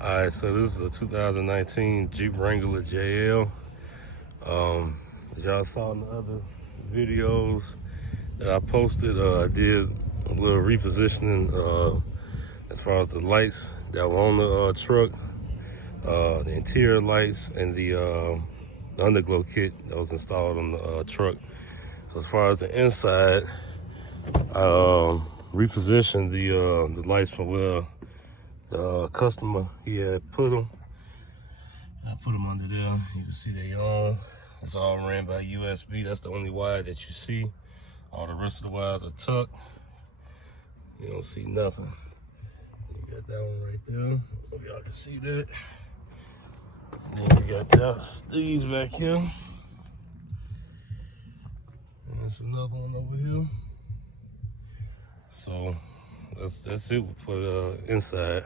Alright, so this is a 2019 Jeep Wrangler JL. As y'all saw in the other videos that I posted, I did a little repositioning as far as the lights that were on the truck, the interior lights, and the underglow kit that was installed on the truck. So as far as the inside, I repositioned the lights from where the customer he had put them. I put them under there. You can see they on. It's all ran by USB. That's the only wire that you see. All the rest of the wires are tucked. You don't see nothing. You got that one right there. Hope y'all can see that. And then you got these back here. And there's another one over here. So that's it for the inside.